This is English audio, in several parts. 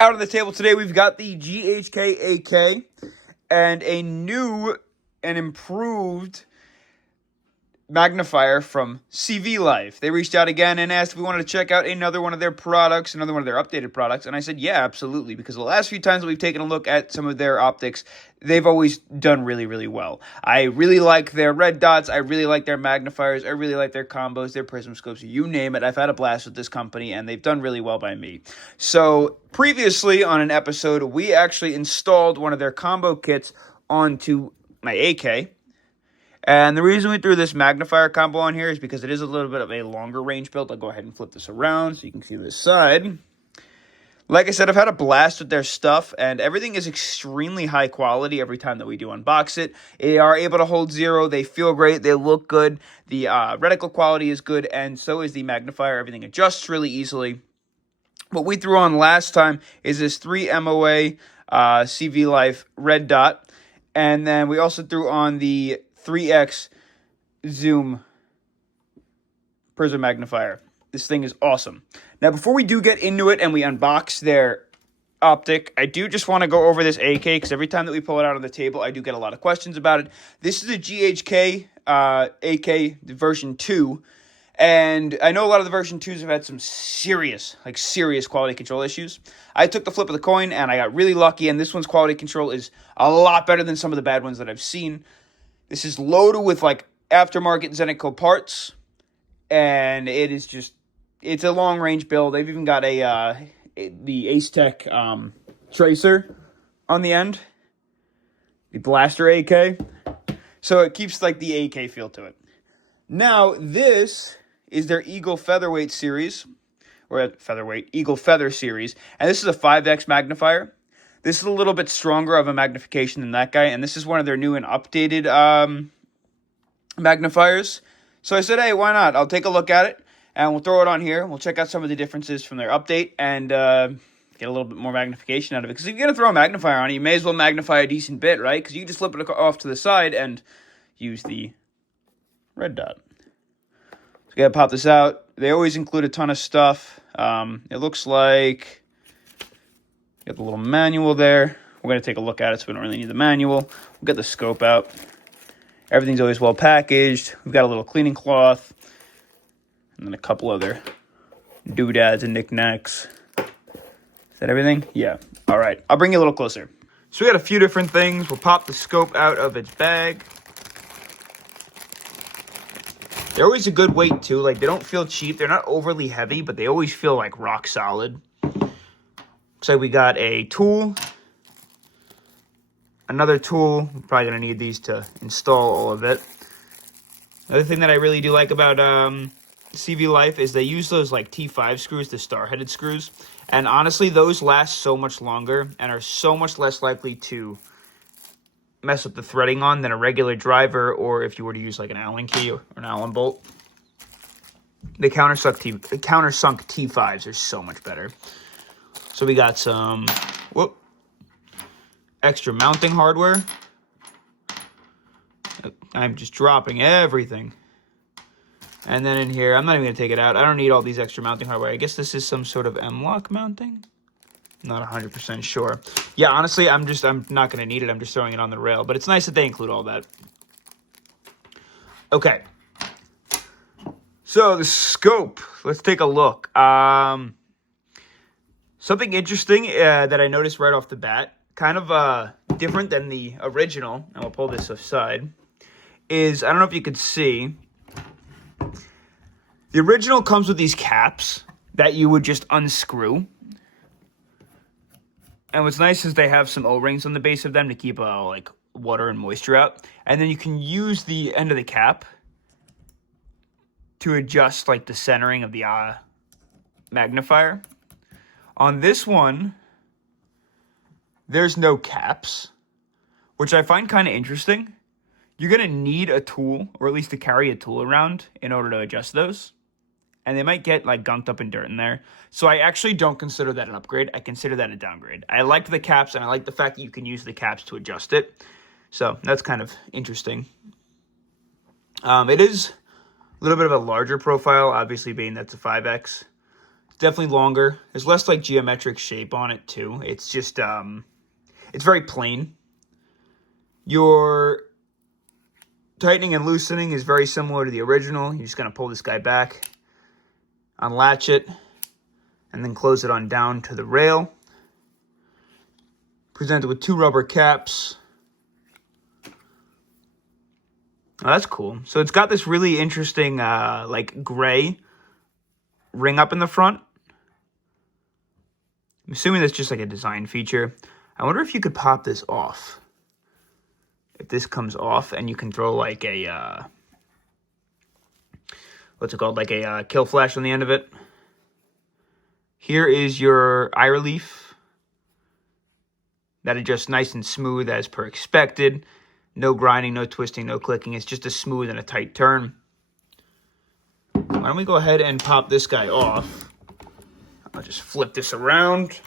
Out on the table today, we've got the GHK AK and a new and improved Magnifier from CVLIFE. They reached out again and asked if we wanted to check out another one of their products, another one of their updated products, and I said, yeah, absolutely, because the last few times that we've taken a look at some of their optics, they've always done really, really well. I really like their red dots, I really like their magnifiers, I really like their combos, their prism scopes, you name it. I've had a blast with this company, and they've done really well by me. So, previously on an episode, we actually installed one of their combo kits onto my AK. And the reason we threw this magnifier combo on here is because it is a little bit of a longer range build. I'll go ahead and flip this around so you can see this side. Like I said, I've had a blast with their stuff, and everything is extremely high quality every time that we do unbox it. They are able to hold zero. They feel great. They look good. The reticle quality is good, and so is the magnifier. Everything adjusts really easily. What we threw on last time is this 3 MOA CVLIFE red dot, and then we also threw on the 3x zoom prism magnifier. This thing is awesome. Now, before we do get into it and we unbox their optic, I do just want to go over this AK, because every time that we pull it out on the table, I do get a lot of questions about it. This is a GHK AK version 2, and I know a lot of the version 2s have had some serious quality control issues. I took the flip of the coin, and I got really lucky, and this one's quality control is a lot better than some of the bad ones that I've seen. This is loaded with aftermarket Zenico parts, and it's a long range build. They've even got the Ace Tech tracer on the end, the blaster AK, so it keeps the AK feel to it. Now this is their Eagle Featherweight series, or Eaglefeather series, and this is a 5x magnifier. This is a little bit stronger of a magnification than that guy, and this is one of their new and updated magnifiers. So I said, hey, why not? I'll take a look at it, and we'll throw it on here. We'll check out some of the differences from their update, and get a little bit more magnification out of it. Because if you're going to throw a magnifier on it, you may as well magnify a decent bit, right? Because you can just flip it off to the side and use the red dot. So got to pop this out. They always include a ton of stuff. It looks like... Got the little manual there. We're going to take a look at it, so we don't really need the manual. We'll get the scope out. Everything's always well packaged. We've got a little cleaning cloth. And then a couple other doodads and knickknacks. Is that everything? Yeah. All right. I'll bring you a little closer. So we got a few different things. We'll pop the scope out of its bag. They're always a good weight, too. They don't feel cheap. They're not overly heavy, but they always feel rock solid. So we got a tool, another tool. We're probably going to need these to install all of it. Another thing that I really do like about CVLIFE is they use those T5 screws, the star-headed screws. And honestly, those last so much longer and are so much less likely to mess with the threading on than a regular driver, or if you were to use an Allen key or an Allen bolt. The countersunk T5s are so much better. So we got some extra mounting hardware. I'm just dropping everything. And then in here, I'm not even going to take it out. I don't need all these extra mounting hardware. I guess this is some sort of M-lock mounting. Not 100% sure. Yeah, honestly, I'm not going to need it. I'm just throwing it on the rail. But it's nice that they include all that. Okay. So the scope. Let's take a look. Something interesting that I noticed right off the bat, kind of different than the original, and we'll pull this aside, is, I don't know if you could see, the original comes with these caps that you would just unscrew. And what's nice is they have some O-rings on the base of them to keep water and moisture out. And then you can use the end of the cap to adjust the centering of the magnifier. On this one, there's no caps, which I find kind of interesting. You're going to need a tool, or at least to carry a tool around, in order to adjust those. And they might get gunked up in dirt in there. So I actually don't consider that an upgrade. I consider that a downgrade. I like the caps, and I like the fact that you can use the caps to adjust it. So that's kind of interesting. It is a little bit of a larger profile, obviously being that's a 5X. definitely longer. There's less like geometric shape on it too. It's just it's very plain. Your tightening and loosening is very similar to the original. You're just gonna pull this guy back, unlatch it, and then close it on down to the rail. Presented with 2 rubber caps. Oh, that's cool. So it's got this really interesting, like gray ring up in the front. I'm assuming that's just like a design feature. I wonder if you could pop this off. If this comes off and you can throw like a, what's it called? Like a kill flash on the end of it. Here is your eye relief. That adjusts nice and smooth as per expected. No grinding, no twisting, no clicking. It's just a smooth and a tight turn. Why don't we go ahead and pop this guy off? I'll just flip this around.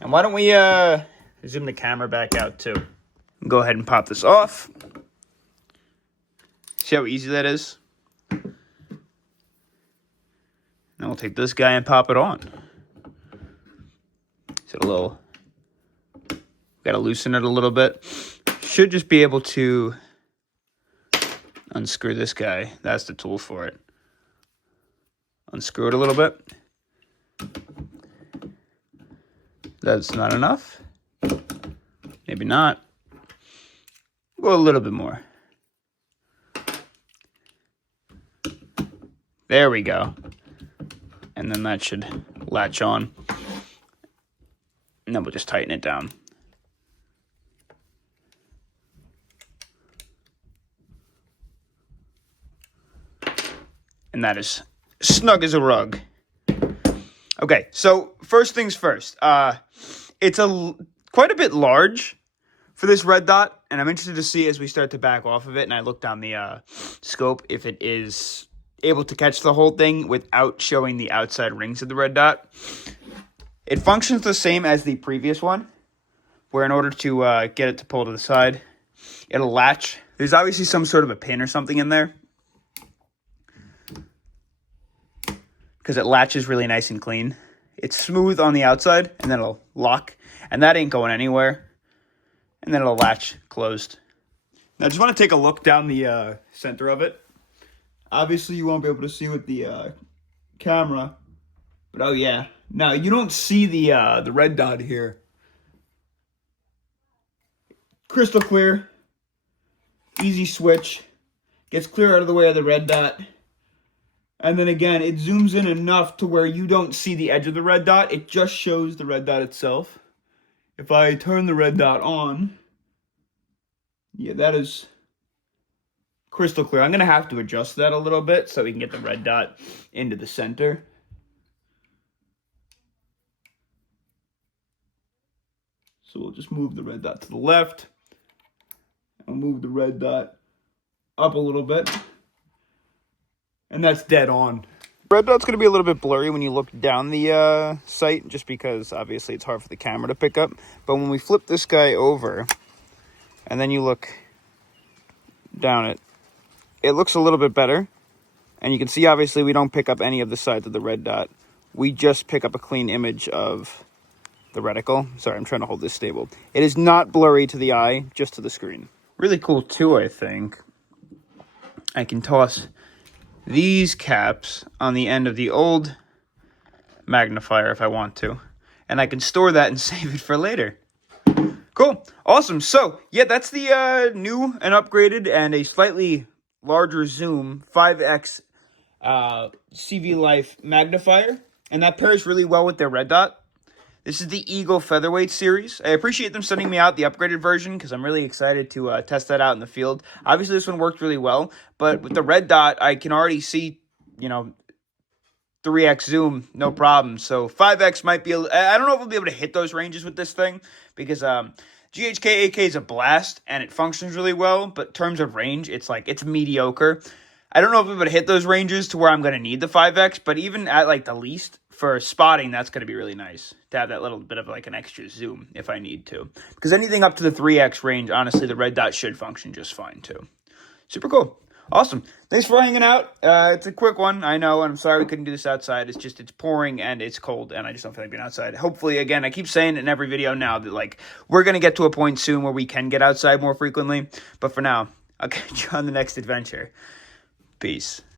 And why don't we zoom the camera back out too? Go ahead and pop this off. See how easy that is? Then we'll take this guy and pop it on. Is it a little... Got to loosen it a little bit. Should just be able to unscrew this guy. That's the tool for it. Unscrew it a little bit. That's not enough. Maybe not. Go a little bit more. There we go. And then that should latch on. And then we'll just tighten it down. And that is snug as a rug. Okay, so first things first. It's quite a bit large for this red dot, and I'm interested to see as we start to back off of it, and I look down the scope, if it is able to catch the whole thing without showing the outside rings of the red dot. It functions the same as the previous one, where in order to get it to pull to the side, it'll latch. There's obviously some sort of a pin or something in there, because it latches really nice and clean. It's smooth on the outside, and then it'll lock, and that ain't going anywhere. And then it'll latch closed. Now, I just want to take a look down the center of it. Obviously, you won't be able to see with the camera, but oh yeah. Now, you don't see the red dot here. Crystal clear, easy switch, gets clear out of the way of the red dot. And then again, it zooms in enough to where you don't see the edge of the red dot. It just shows the red dot itself. If I turn the red dot on, yeah, that is crystal clear. I'm going to have to adjust that a little bit so we can get the red dot into the center. So we'll just move the red dot to the left. I'll move the red dot up a little bit. And that's dead on. Red dot's going to be a little bit blurry when you look down the sight, just because obviously it's hard for the camera to pick up. But when we flip this guy over, and then you look down it, it looks a little bit better. And you can see obviously we don't pick up any of the sides of the red dot. We just pick up a clean image of the reticle. Sorry, I'm trying to hold this stable. It is not blurry to the eye, just to the screen. Really cool too, I think. I can toss these caps on the end of the old magnifier if I want to. And I can store that and save it for later. Cool. Awesome. So, yeah, that's the new and upgraded and a slightly larger zoom 5X CVLIFE magnifier. And that pairs really well with their red dot. This is the Eagle Featherweight series. I appreciate them sending me out the upgraded version because I'm really excited to test that out in the field. Obviously, this one worked really well, but with the red dot, I can already see, 3X zoom, no problem. So 5X might be, I don't know if we'll be able to hit those ranges with this thing because GHK AK is a blast and it functions really well, but in terms of range, it's mediocre. I don't know if we'll be able to hit those ranges to where I'm going to need the 5X, but even at the least, for spotting, that's going to be really nice to have that little bit of an extra zoom if I need to. Because anything up to the 3X range, honestly, the red dot should function just fine too. Super cool. Awesome. Thanks for hanging out. It's a quick one, I know, and I'm sorry we couldn't do this outside. It's just, it's pouring and it's cold, and I just don't feel like being outside. Hopefully, again, I keep saying it in every video now that, like, we're going to get to a point soon where we can get outside more frequently. But for now, I'll catch you on the next adventure. Peace.